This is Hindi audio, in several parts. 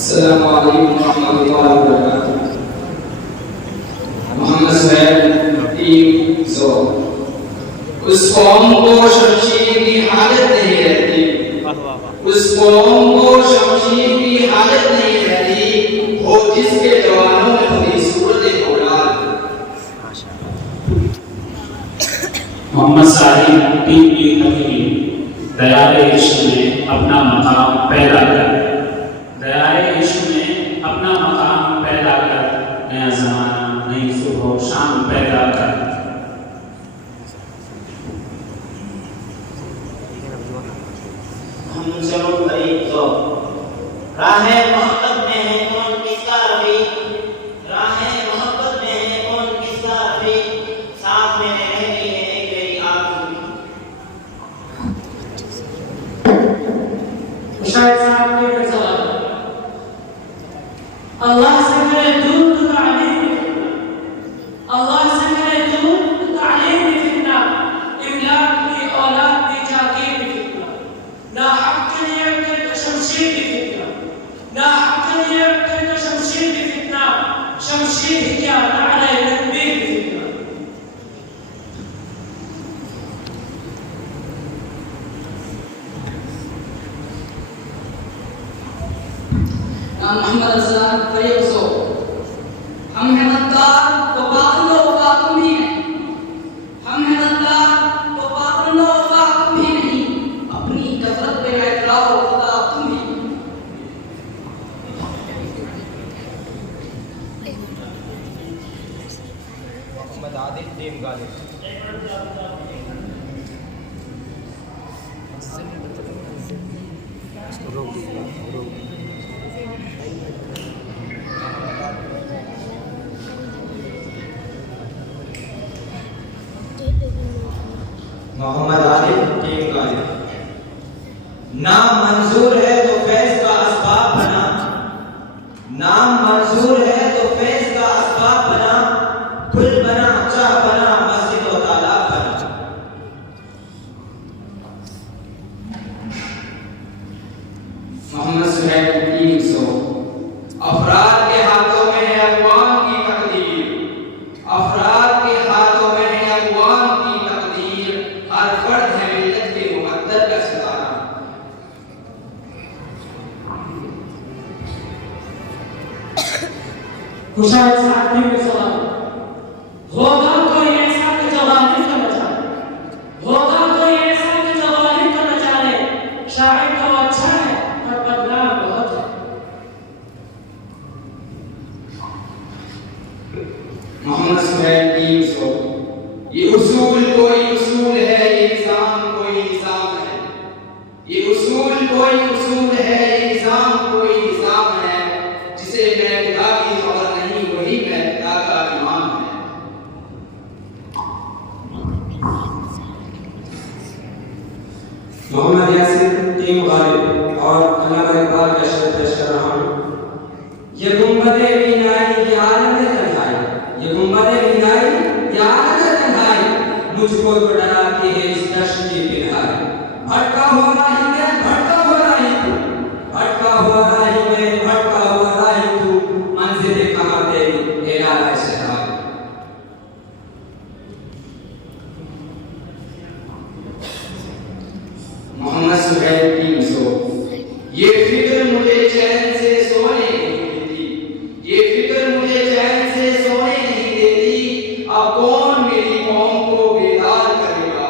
अस्सलामु अलैकुम वरहमतुल्लाहि वबरकातुहू। मोहम्मद सुहैल टीम सो उस कौम को शमशीर की हालत नहीं रहती, उस कौम को शमशीर की हालत नहीं रहती हो जिसके जवानों में खुदी सूरत औलाद। मोहम्मद साहिब टीम की नकली दयाले इश्क में अपना मकाम पैदा कर, दयाले इश्क में अपना मकाम पैदा कर, नया जमाना नई सुबह शाम पैदा कर। हम चलो करीब तो राहे मोहब्बत में है कौन किसका रफी, राहे मोहब्बत में है कौन किसका रफी, साथ में रह रही है एक मेरी आँख। शायद साहब के सवाल अल्लाह से करे दूर तो तालीम में फितना, अल्लाह से करे दूर तो तालीम में फितना, इमलाक की औलाद की जाकीर में फितना, ना हक के लिए उठे तो शमशीर की फितना, ना हक के लिए उठे तो शमशीर की फितना, शमशीर ही क्या नारे तकबीर की फितना। मोहम्मद रसूल करीब सो हम हैं नद्दार तो पाबंद वफा तुम भी नहीं, हम हैं नद्दार तो पाबंद वफा तुम भी नहीं, अपनी कसरत पे इकरार व खुदा तुम भी। मोहम्मद आदिल टीम गालिब। मोहम्मद आदिल टीम गालिब। नाम मंजूर है तो फैज का असबाब बना, नाम मंजूर है तो फैज का असबाब बना, पुल बना चाह बना मस्जिद और तालाब बना। मोहम्मद सुहैल टीम सो अफराद के हाथों में है अक़वाम की तकदीर, अफराद के हाथों में है अक़वाम की तकदीर, हर फर्द है मिल्लत के मुक़द्दर का सितारा। शायद साहब के सवाल होगा कोई ऐसा कि जवानी को नचाए, होगा कोई ऐसा कि जवानी को नचाए, शायर तो अच्छा है पर बदनाम बहुत है। मोहम्मद सुहैल टीम सो ये उसूल कोई उसूल है, ये निज़ाम कोई निज़ाम है, ये उसूल कोई उसूल है, ये निज़ाम कोई निज़ाम है, जिसे मैं खुदा की खबर नहीं वही मैं खुदा का इमाम है। मोहम्मद यासिर टीम गालिब और अल्लामा इकबाल का शेर पेश कर रहा हूँ। ये गुंबदे बीनाई ये आलम तन्हाई, ये गुंबदे बीनाई ये आलम तन्हाई, मुझको तो डराती है इस दश्त की बिनाई। भटका हुआ राही मैं भटका हुआ राही तू, भटका हुआ राही मैं भटका हुआ राही तू, मंजिल कहाँ तेरी एलान ऐसे राही। मोहम्मद सुहैल टीम सो ये फिक्र मुझे चैन से सोने नहीं देती, ये फिक्र मुझे चैन से सोने नहीं देती, अब कौन मेरी कौम को बेदार करेगा।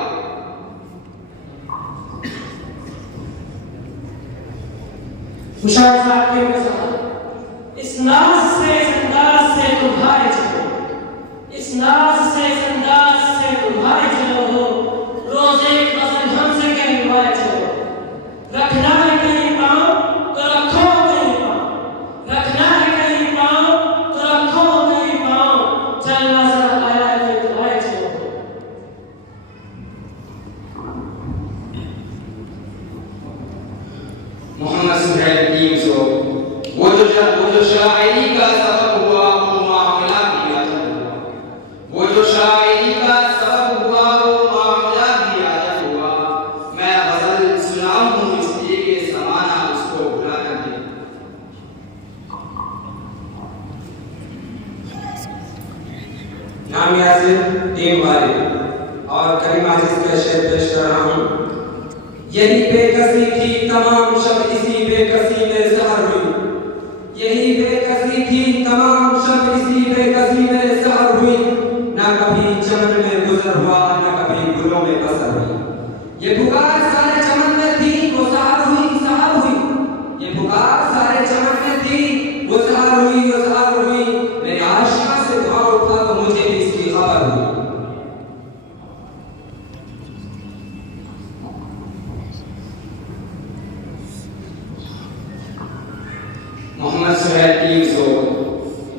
शायद साहब के सवाल इस नाज से इस अंदाज से तुम भाई चलो, इस नाज से इस अंदाज से तुम भाई चलो हो, रोज एक गजल हमसे कहलवाए चलो, रखना है कहीं पाँव तो रखो कहीं पाँव, रखना है कहीं पाँव तो रखो कहीं पाँव, चलना जरा आया है तो आए चलो। मोहम्मद सुहैल टीम सो वो जो शायरी का सबब हुआ वो मामला भी आजब हुआ, वो जो शायरी का सबब हुआ वो मामला भी आजब हुआ, मैं गजल सुनाऊं इसलिए कि ज़माना उसको भुला न दे। यासिर टीम गालिब और करीम आजिज का शेर पेश कर रहा हूँ। यही बेकसी थी तमाम शब इसी बेकसी में ज़हर हुई, यही बेकसी थी तमाम शब इसी बेकसी में ज़हर हुई, ना कभी चमन में गुजर हुआ ना कभी गुलों में बसर हुई। ये पुकार सारे चमन में थी वो ज़हर हुई ज़हर हुई, ये पुकार सारे चमन में थी वो ज़हर हुई वो ज़हर हुई, मेरे आशिक़ से दुआ उठा तो मुझे भी इसकी खबर हुई। मोहम्मद सुहैल टीम सो,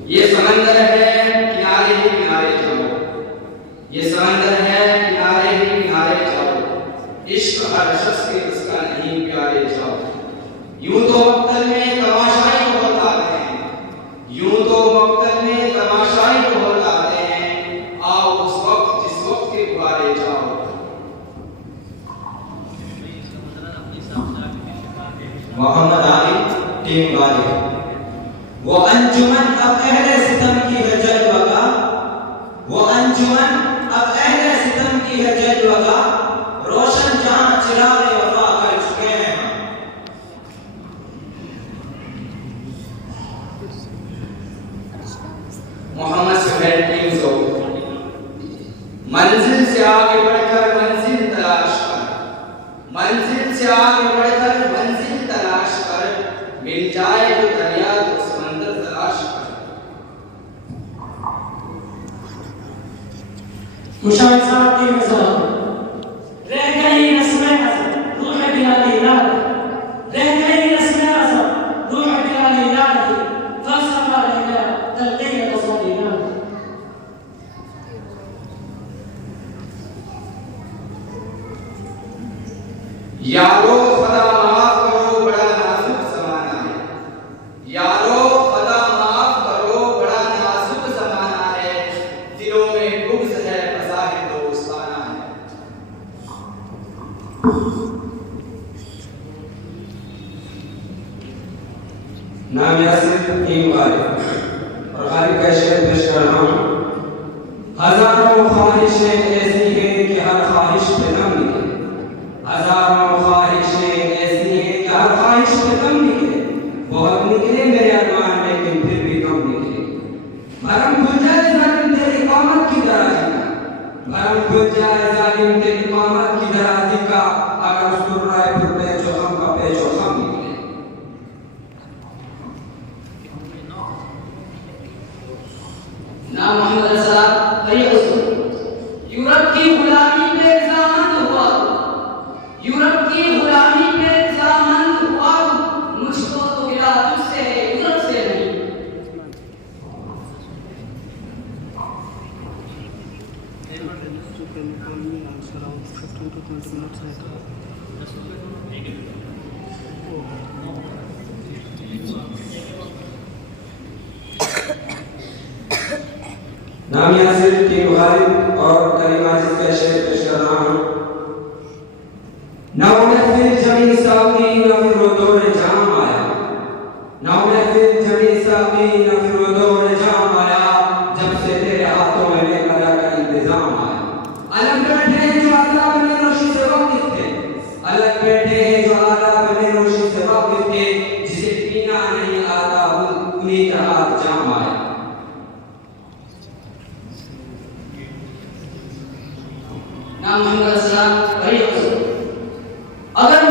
ये समंदर है किनारे ही किनारे जाओ, ये समंदर है किनारे ही किनारे जाओ, इश्क हर शख्स के उसका नहीं प्यारे जाओ। यूं तो मक्तल में तमाशाई बहुत आते हैं, यूं तो मक्तल में तमाशाई बहुत आते हैं, आओ उस वक्त जिस वक्त के गुबारे जाओ। मोहम्मद आलिफ टीम गालिब। वो अंजुमन अब अहले सितम की है जलवगा, वो अंजुमन अब अहले सितम की है जलवगा, रोशन जहां चिरागे वफा कर चुके हैं हम। मोहम्मद सुहैल टीम सो, मंजिल से आगे बढ़कर मंजिल तलाश कर, मंजिल से आगे बढ़कर मंजिल तलाश कर, मिल जाए तो दरिया तो समंदर तलाश कर। मुशाहिद साहब की मज़ाक रह गई रस्में अज़ब रूह बिलाली नाद, रह गई रस्में अज़ब रूह बिलाली नाद, फ़लसफ़ा रह गया तलक़ीन ग़ज़ाली नाद। यारो खुदा माफ करो बड़ा नाजुक ज़माना है, यारो खुदा माफ करो बड़ा नाजुक ज़माना है, दिलों में बुग़्ज़ है मज़ाहिर दोस्ताना है। नाम यासिर टीम गालिब और गालिब का शेर पेश कर रहा हूँ। हजारों ख्वाहिशें ऐसी हैं कि हर ख्वाहिश पे दम निकले, हजारों ख्वाहिशें ऐसी हैं कि हर ख्वाहिश पे दम निकले, बहुत निकले मेरे अरमान लेकिन फिर भी कम निकले। भरम खुल जाए जालिम तेरी क़यामत की दराज़ी का, भरम खुल जाए जालिम तेरी क़यामत की दराज़ी का, अगर उस दुर्राए पर पेचो हम का पेचो हम निकले। ना मोहम्मद साहब यूरोप की गुलामी पे ज़ामन हुआ, यूरोप की गुलामी पे ज़ामन हुआ, मुझको तो गिला तुझसे यूरोप से नहीं। नाम यासिर टीम गालिब और करीम आजिज का शेर पेश कर रहा हूँ। ना महफिल जमी साकी ना फिर वो दौर जाम आया, ना महफिल जमी साकी ना फिर वो दौर जाम आया, जब से तेरे हाथों में बेकदा का इंतजाम आया। अलग बैठे हैं जो आदाब में नौशी से वाकिफ थे, अलग बैठे हैं जो आदाब में नौशी से वाकिफ थे, जिसे पीना नहीं आता उन्हीं का हाथ जाम आया। ना मोहम्मद साहब अगर